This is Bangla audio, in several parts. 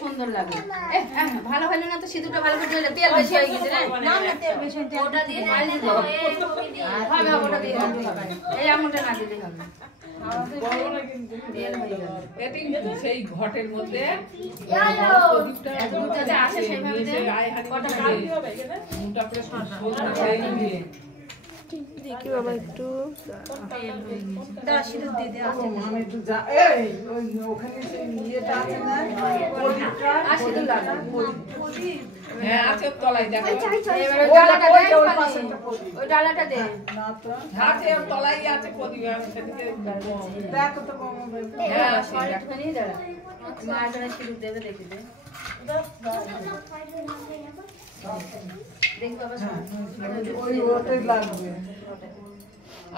সুন্দর লাগে ভালো হলো না তো সিঁদুরটা ভালো করে দিলে তেল বেশি হয়ে গেছে না না তেল বেশি ওটা দিয়ে মাল দিতে হবে ওটা দিয়ে এই আমটা না দিলে হবে তেল হয়ে গেল এটি সেই ঘটের মধ্যে প্রদীপটা আসে সেইভাবে কটা কাটতে হবে এখানে মোটা করে দিয়ে দেখি বাবা একটু দাসির দিয়ে দে আছে আমি একটু যা এই ওই ওখানে যে ইয়েটা আছে না প্রদীপটা আসিল লাগা প্রদীপ হ্যাঁ আছে তলায় দেখো এবারে ডালাটা দে ওই ডালাটা দে না তো আছে তলায় আছে প্রদীপ আমি সেদিকে দেখো তো কম হ্যাঁ সরিখানি দাঁড়া মাঝখানে সিঁদুর দেবে দেখি দে দেখ বাবা ওই ওটাই লাগবে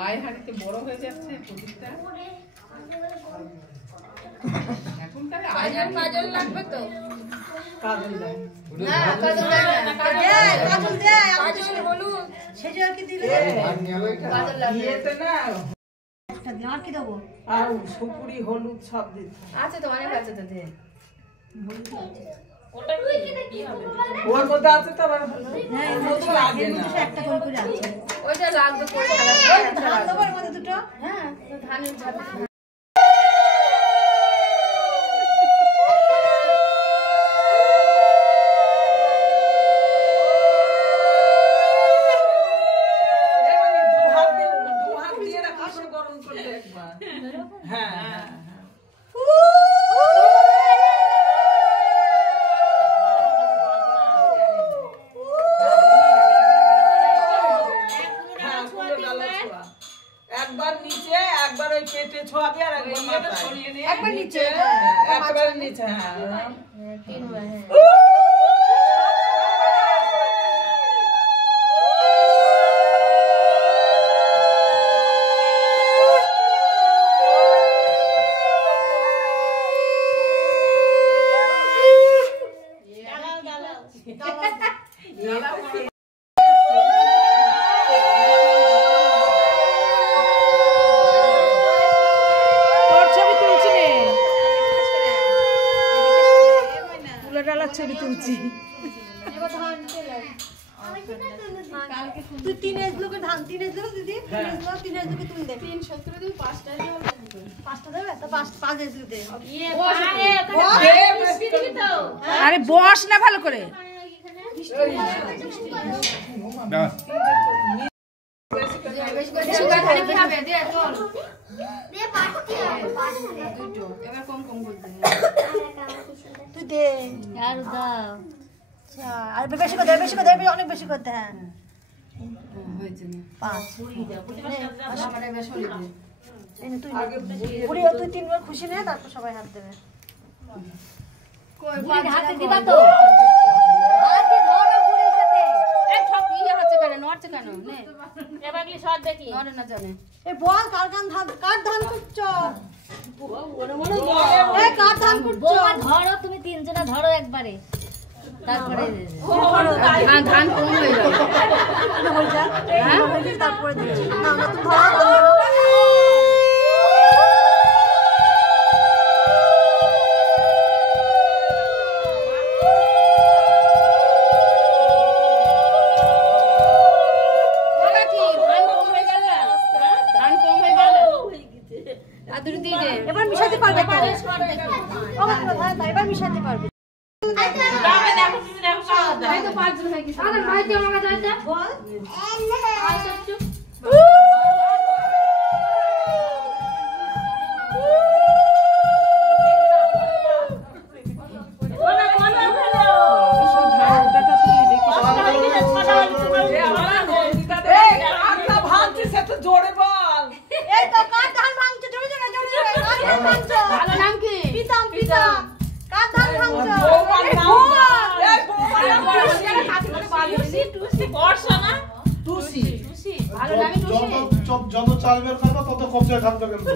আয় হাড়িতে বড় হয়ে যাচ্ছে প্রদীপটা এখন তাহলে আয়ন কাজল লাগবে তো কাজল দেয় না কাজল না কাজল দে কাজল বলু সেটা কি দিলে কাজল লাগবে এতে না একটা আর কি দেব আর সুপুরি হলুদ সব দিতে আছে তো অনেক আছে তো দে হলুদ আছে ওটা কি হবে ওর মধ্যে আছে তো হ্যাঁ ওটা লাগবে না একটা করে আছে ওইটা লাগবে করে ধান দেবার মধ্যে দুটো হ্যাঁ ধানের ঝাড় একবার নিচে একবার নিচে হ্যাঁ তিনবার হ্যাঁ ছবি তুলছি তুই 3 লোকের ধান 3 লোক দিদি 3 লোকে তুল দে 370 দিই 5টা দিও 5টা দেবে তো 5 এজ দে আরে বস না ভালো করে সুগার ধারে কি হবে দে চল দে পাঁচটি দুটো এবার কম কম করতে তুই দে আর দাও আচ্ছা আর বেশি করে দে অনেক বেশি করতে হ্যাঁ হয়েছে না 5 পুরি দাও আমারে বেশি হয়ে দে এই তুই পুরি তুই 3 বার খুশি নে তারপর সবাই হাত দেবে কই পুরি হাতে দিবা তো হাতে ধরো পুরির সাথে এই ঠক ইয়ে হচ্ছে কেন নড়ছে কেন নে এবারলি শট দেখি নড়ে না জানে এই বল কার ধান কুচ্চ এই কার ধান কুচ্চ ধরো তুমি 3 জনা ধরো একবারে তারপরে ধান কম হয়ে যাবে হ্যাঁ তারপরে দিচ্ছি না না তুমি ধরো এবার মিশাতে পারবে তো এবার মিশাতে পারবে ভাই তো 5 জন হয়ে গেছে আরে ভাই কি আমার কাছে আছে বল যত চালবের খাবো তত কবজা খাবো কিন্তু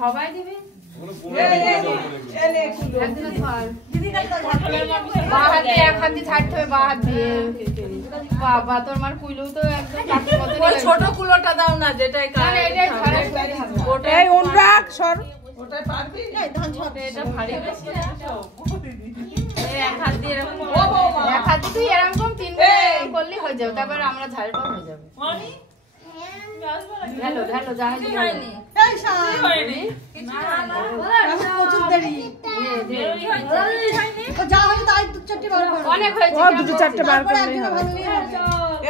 সবাই দিবে হাত দিয়ে ছাড়তে হবে, বা হাত দিয়ে। বাবা তোর মার কুইলো তো একদম কাঠের মতো। ওই ছোট কুলোটা দাও না, যেটাই এটাই ওটাই অনুরাগ সর, ওটাই পারবি? এটা ভারী বেশি না। এক হাত দিয়ে এরকম, এক হাত দিয়ে তুই এরকম 3 বার করলে হয়ে যাবে, তারপর আমরা ঝাড়বা হয়ে যাবে। ঢালো ঢালো যা হয়নি হয়নি। এই শালা হয়নি প্রচুর দেরি। ও যা হয়নি তাই 2-4টি বার করো। অনেক হয়েছে। ও 2-4টে বার তারপরে করলেই একদিনও হবে। ভালো নেই হবে।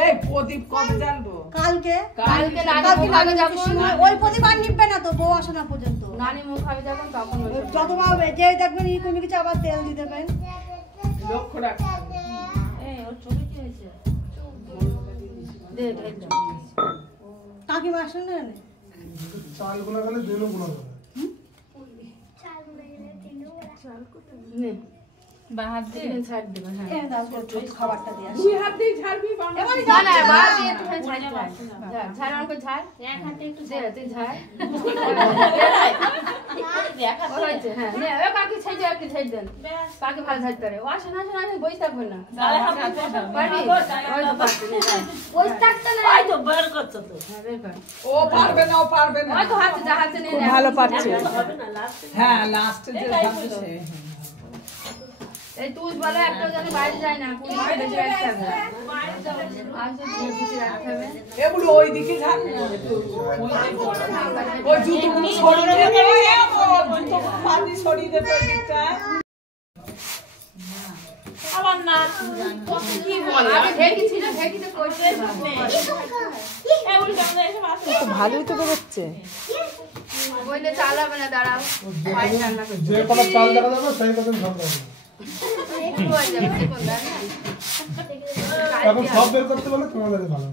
এই প্রদীপ কবে জ্বালবো? কালকে কালকে নানি কালকে মুখ হবে যখন, ওই প্রতিবার নিবে না তো, বউ আসে না পর্যন্ত। নানি মুখ হবে যখন তখন ওই সব। যতবার যে দেখবেন ই কোনো কিছু আবার তেল দিয়ে দেবেন। লক্ষ্য রাখতে হবে। এই ওর চোখে কি হয়েছে? দে ঢেল দাও। কাকিমা আসেন না এনে? চালগুলো গেলে দিনও গুলো হবে। নে বা হাত দিয়ে ছাড় দেবে। হ্যাঁ এনে দাও ছোট খাবারটা দিয়ে আসি। দুই হাত দিয়ে ছাড়বি বাবা। এবারে না না যাচ্ছে বাদ না। দিয়ে একটুখানি ছাড় দে। ছাড় আমাকে ছাড়, এক হাতে একটু দে, তুই ছাড়। ও হয়েছে, হ্যাঁ নে ও কাকি ছেড়ে দাও, একটু ছেড়ে দেন, কাকি ভালো ছাড়তে পারে। ও আসে না আসে না আসে, বসে থাকবে না পারবি? ওই তো পারছে, নে যাই। বসে থাকতে না, এই তো বের করছ তো। হ্যাঁ বের কর। ও পারবে না, ও পারবে না। ওই তো হাতে যা হাতে নে নে। ভালো পারছে। হ্যাঁ লাস্টে যে ভাবছে সে। এই তুই বলে একটা জানি বাইরে যায় না, কোন মাঠে বেশি রাখতে হবে। আর যদি বেশি রাখতে হবে। এগুলো ওই দিকে ঝাল না। ওই জুতোগুলো সরিয়ে দেবে, জুতোগুলো পানি সরিয়ে দেবে ওই দিকটায়। আবার না কি বলে, আগে ঢেকি ছিল, ঢেকিতে কইছে তো ভালোই তো বেরোচ্ছে। বইলে চালাবে না, দাঁড়াও। যে কটা চাল দেখা যাবে সেই কদিন ঝাল দেবে। একটু হয়ে যাবে, দেখুন না। এখন সব বের করতে বলে তোমাদের ভালো।